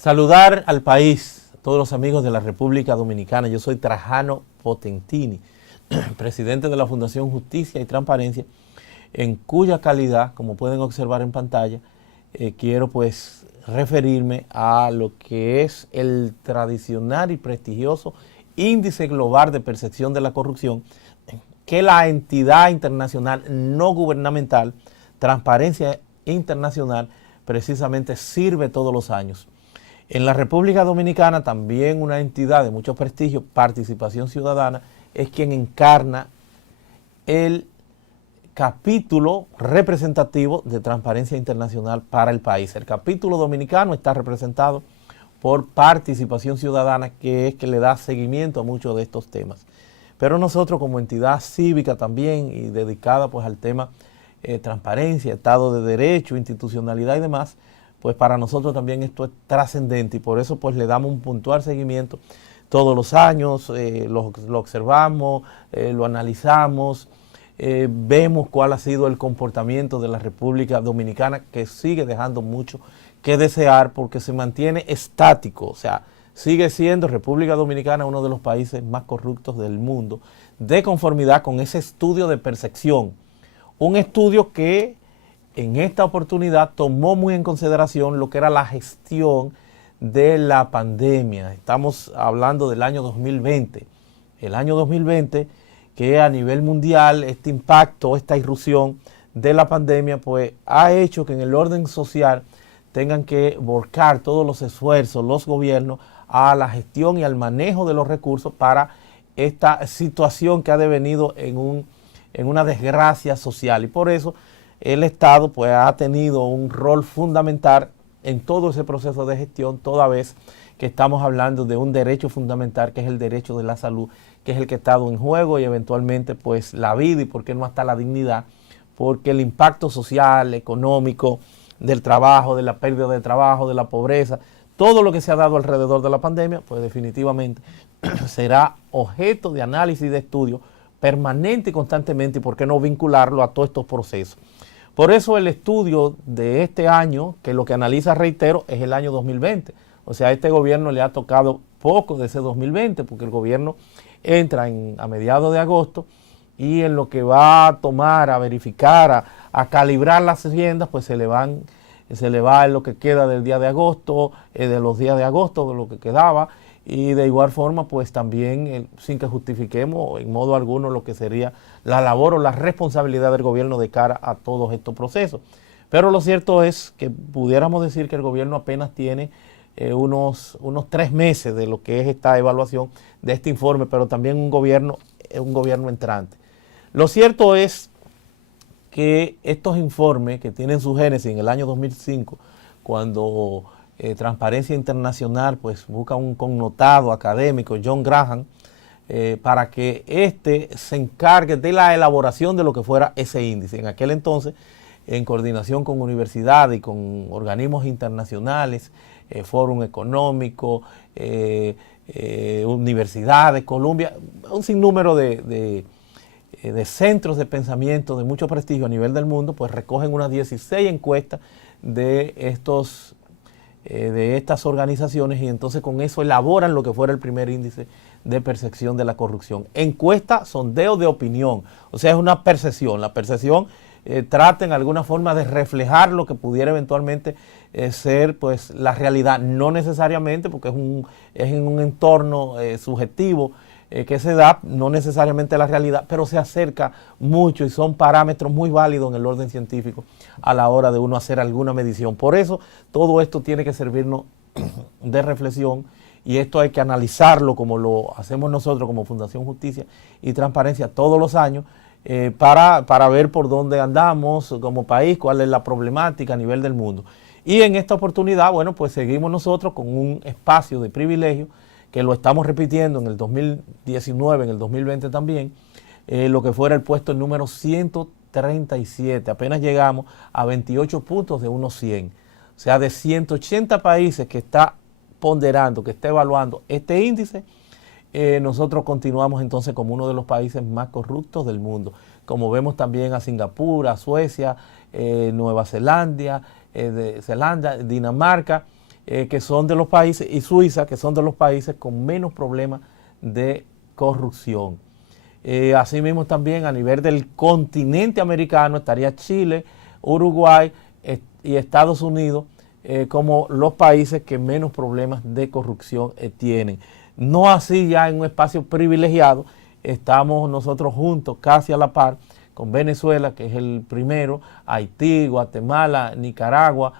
Saludar al país, a todos los amigos de la República Dominicana. Yo soy Trajano Potentini, presidente de la Fundación Justicia y Transparencia, en cuya calidad, como pueden observar en pantalla, quiero pues referirme a lo que es el tradicional y prestigioso Índice Global de Percepción de la Corrupción, que la entidad internacional no gubernamental, Transparencia Internacional, precisamente sirve todos los años. En la República Dominicana también una entidad de mucho prestigio, Participación Ciudadana, es quien encarna el capítulo representativo de Transparencia Internacional para el país. El capítulo dominicano está representado por Participación Ciudadana, que es que le da seguimiento a muchos de estos temas. Pero nosotros como entidad cívica también y dedicada pues al tema transparencia, Estado de Derecho, institucionalidad y demás, pues para nosotros también esto es trascendente y por eso pues le damos un puntual seguimiento todos los años, lo observamos, lo analizamos, vemos cuál ha sido el comportamiento de la República Dominicana, que sigue dejando mucho que desear porque se mantiene estático, o sea, sigue siendo República Dominicana uno de los países más corruptos del mundo, de conformidad con ese estudio de percepción, un estudio que en esta oportunidad tomó muy en consideración lo que era la gestión de la pandemia. Estamos hablando del año 2020. El año 2020, que a nivel mundial este impacto, esta irrupción de la pandemia, pues ha hecho que en el orden social tengan que volcar todos los esfuerzos, los gobiernos, a la gestión y al manejo de los recursos para esta situación que ha devenido en una desgracia social. Y por eso el Estado pues ha tenido un rol fundamental en todo ese proceso de gestión, toda vez que estamos hablando de un derecho fundamental que es el derecho de la salud, que es el que ha estado en juego y eventualmente pues la vida y por qué no hasta la dignidad, porque el impacto social, económico, del trabajo, de la pérdida de trabajo, de la pobreza, todo lo que se ha dado alrededor de la pandemia, pues definitivamente será objeto de análisis y de estudio permanente y constantemente, y por qué no vincularlo a todos estos procesos. Por eso el estudio de este año, que lo que analiza, reitero, es el año 2020. O sea, a este gobierno le ha tocado poco de ese 2020, porque el gobierno entra a mediados de agosto y en lo que va a tomar, a verificar, a calibrar las haciendas, pues se le va en lo que queda del día de agosto, de los días de agosto, de lo que quedaba, y de igual forma pues también sin que justifiquemos en modo alguno lo que sería la labor o la responsabilidad del gobierno de cara a todos estos procesos. Pero lo cierto es que pudiéramos decir que el gobierno apenas tiene unos 3 meses de lo que es esta evaluación de este informe, pero también un gobierno entrante. Lo cierto es que estos informes que tienen su génesis en el año 2005, cuando Transparencia Internacional pues busca un connotado académico, John Graham, para que éste se encargue de la elaboración de lo que fuera ese índice. En aquel entonces, en coordinación con universidades y con organismos internacionales, Fórum Económico, universidades, Columbia, un sinnúmero de centros de pensamiento de mucho prestigio a nivel del mundo, pues recogen unas 16 encuestas de estas organizaciones y entonces con eso elaboran lo que fuera el primer índice de percepción de la corrupción. Encuesta, sondeo de opinión, o sea, es una percepción. La percepción trata en alguna forma de reflejar lo que pudiera eventualmente ser pues la realidad, no necesariamente porque es en un entorno subjetivo que se da, no necesariamente la realidad, pero se acerca mucho y son parámetros muy válidos en el orden científico a la hora de uno hacer alguna medición. Por eso todo esto tiene que servirnos de reflexión y esto hay que analizarlo como lo hacemos nosotros como Fundación Justicia y Transparencia todos los años para ver por dónde andamos como país, cuál es la problemática a nivel del mundo. Y en esta oportunidad, bueno, pues seguimos nosotros con un espacio de privilegio que lo estamos repitiendo en el 2019, en el 2020 también, lo que fuera el puesto número 137. Apenas llegamos a 28 puntos de unos 100. O sea, de 180 países que está ponderando, que está evaluando este índice, nosotros continuamos entonces como uno de los países más corruptos del mundo. Como vemos también a Singapur, a Suecia, Nueva Zelanda, Dinamarca, que son de los países, y Suiza, que son de los países con menos problemas de corrupción. Asimismo también a nivel del continente americano estaría Chile, Uruguay y Estados Unidos como los países que menos problemas de corrupción tienen. No así ya en un espacio privilegiado, estamos nosotros juntos casi a la par con Venezuela, que es el primero, Haití, Guatemala, Nicaragua,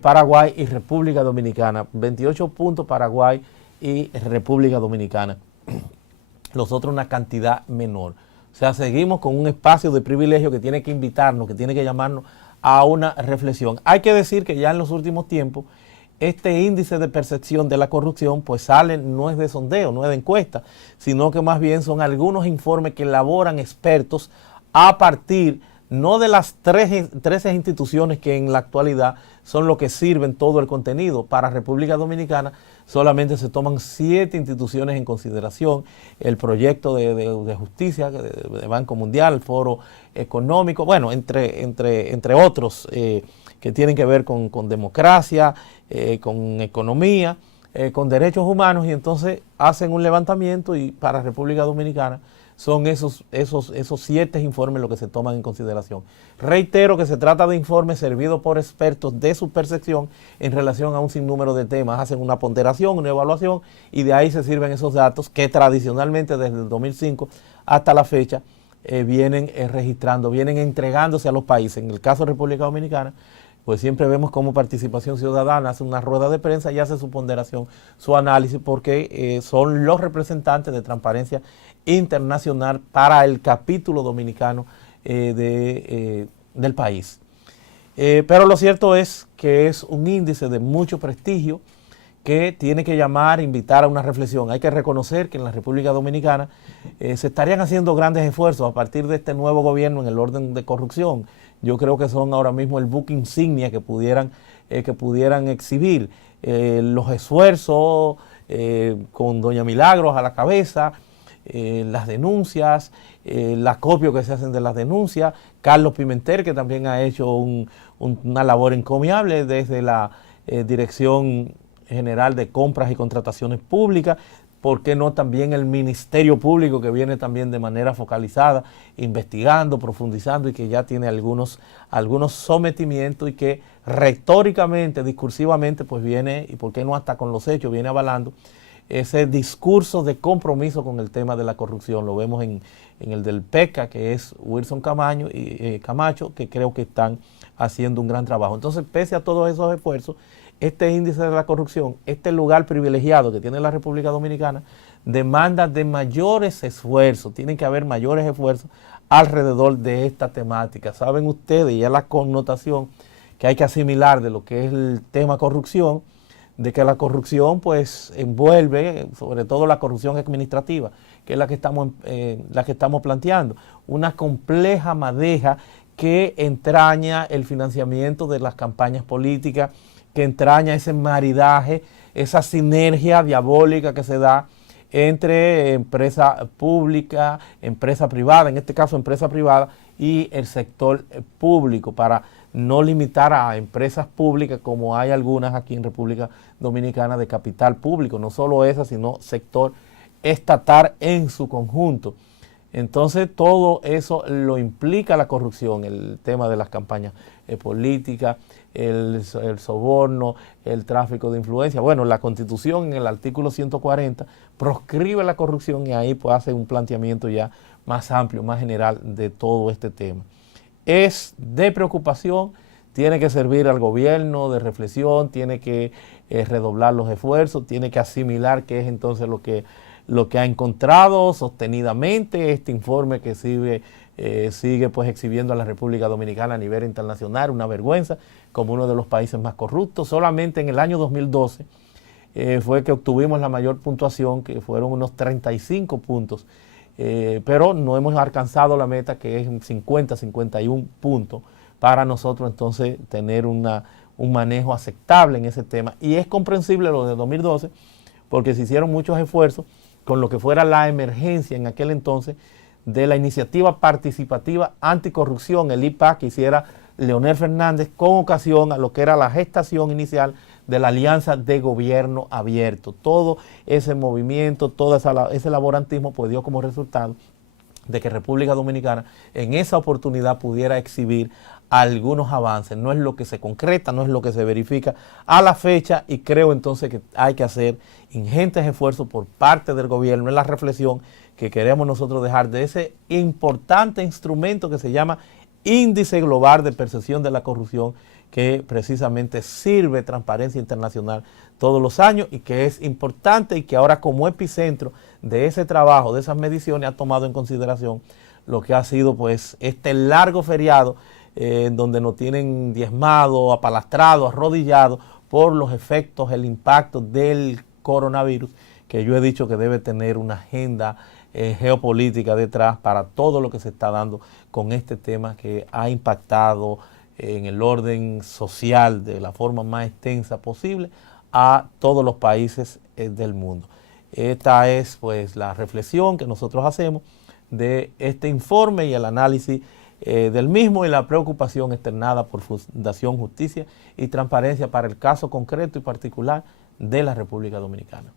Paraguay y República Dominicana. 28 puntos Paraguay y República Dominicana. Los otros una cantidad menor. O sea, seguimos con un espacio de privilegio que tiene que invitarnos, que tiene que llamarnos a una reflexión. Hay que decir que ya en los últimos tiempos este índice de percepción de la corrupción pues sale, no es de sondeo, no es de encuesta, sino que más bien son algunos informes que elaboran expertos a partir no de las 13 instituciones que en la actualidad son lo que sirven todo el contenido. Para República Dominicana solamente se toman 7 instituciones en consideración: el proyecto de justicia de Banco Mundial, el Foro Económico, bueno, entre otros que tienen que ver con democracia, con economía, con derechos humanos, y entonces hacen un levantamiento y para República Dominicana son esos 7 informes los que se toman en consideración. Reitero que se trata de informes servidos por expertos de su percepción en relación a un sinnúmero de temas. Hacen una ponderación, una evaluación, y de ahí se sirven esos datos que tradicionalmente desde el 2005 hasta la fecha vienen registrando, vienen entregándose a los países. En el caso de República Dominicana, pues siempre vemos cómo Participación Ciudadana hace una rueda de prensa y hace su ponderación, su análisis, porque son los representantes de Transparencia Internacional para el capítulo dominicano del país. Pero lo cierto es que es un índice de mucho prestigio que tiene que llamar, invitar a una reflexión. Hay que reconocer que en la República Dominicana se estarían haciendo grandes esfuerzos a partir de este nuevo gobierno en el orden de corrupción. Yo creo que son ahora mismo el buque insignia que pudieran exhibir. Los esfuerzos con doña Milagros a la cabeza, las denuncias, el acopio que se hacen de las denuncias, Carlos Pimentel, que también ha hecho una labor encomiable desde la Dirección General de Compras y Contrataciones Públicas. ¿Por qué no también el Ministerio Público, que viene también de manera focalizada, investigando, profundizando, y que ya tiene algunos sometimientos, y que retóricamente, discursivamente, pues viene, y por qué no hasta con los hechos, viene avalando ese discurso de compromiso con el tema de la corrupción? Lo vemos en el del PECA, que es Wilson Camacho, que creo que están haciendo un gran trabajo. Entonces, pese a todos esos esfuerzos, este índice de la corrupción, este lugar privilegiado que tiene la República Dominicana, demanda de mayores esfuerzos. Tienen que haber mayores esfuerzos alrededor de esta temática. Saben ustedes ya la connotación que hay que asimilar de lo que es el tema corrupción, de que la corrupción pues envuelve, sobre todo la corrupción administrativa, que es la que estamos planteando, una compleja madeja que entraña el financiamiento de las campañas políticas, que entraña ese maridaje, esa sinergia diabólica que se da entre empresa pública, empresa privada, en este caso empresa privada, y el sector público, para no limitar a empresas públicas como hay algunas aquí en República Dominicana de capital público, no solo esa, sino sector estatal en su conjunto. Entonces todo eso lo implica la corrupción, el tema de las campañas políticas, el soborno, el tráfico de influencia. Bueno, la Constitución en el artículo 140 proscribe la corrupción, y ahí pues hace un planteamiento ya más amplio, más general de todo este tema. Es de preocupación, tiene que servir al gobierno de reflexión, tiene que redoblar los esfuerzos, tiene que asimilar qué es entonces lo que ha encontrado sostenidamente este informe que sigue pues exhibiendo a la República Dominicana a nivel internacional, una vergüenza, como uno de los países más corruptos. Solamente en el año 2012 fue que obtuvimos la mayor puntuación, que fueron unos 35 puntos, pero no hemos alcanzado la meta, que es 51 puntos, para nosotros entonces tener un manejo aceptable en ese tema. Y es comprensible lo de 2012, porque se hicieron muchos esfuerzos con lo que fuera la emergencia en aquel entonces de la iniciativa participativa anticorrupción, el IPAC, que hiciera Leonel Fernández con ocasión a lo que era la gestación inicial de la Alianza de Gobierno Abierto. Todo ese movimiento, todo ese laborantismo pues dio como resultado de que República Dominicana en esa oportunidad pudiera exhibir algunos avances. No es lo que se concreta, no es lo que se verifica a la fecha, y creo entonces que hay que hacer ingentes esfuerzos por parte del gobierno en la reflexión que queremos nosotros dejar de ese importante instrumento que se llama Índice Global de Percepción de la Corrupción, que precisamente sirve Transparencia Internacional todos los años y que es importante, y que ahora como epicentro de ese trabajo, de esas mediciones, ha tomado en consideración lo que ha sido pues este largo feriado en donde nos tienen diezmado, apalastrado, arrodillado por los efectos, el impacto del coronavirus, que yo he dicho que debe tener una agenda geopolítica detrás para todo lo que se está dando con este tema que ha impactado en el orden social de la forma más extensa posible a todos los países del mundo. Esta es pues la reflexión que nosotros hacemos de este informe y el análisis del mismo, y la preocupación externada por Fundación Justicia y Transparencia para el caso concreto y particular de la República Dominicana.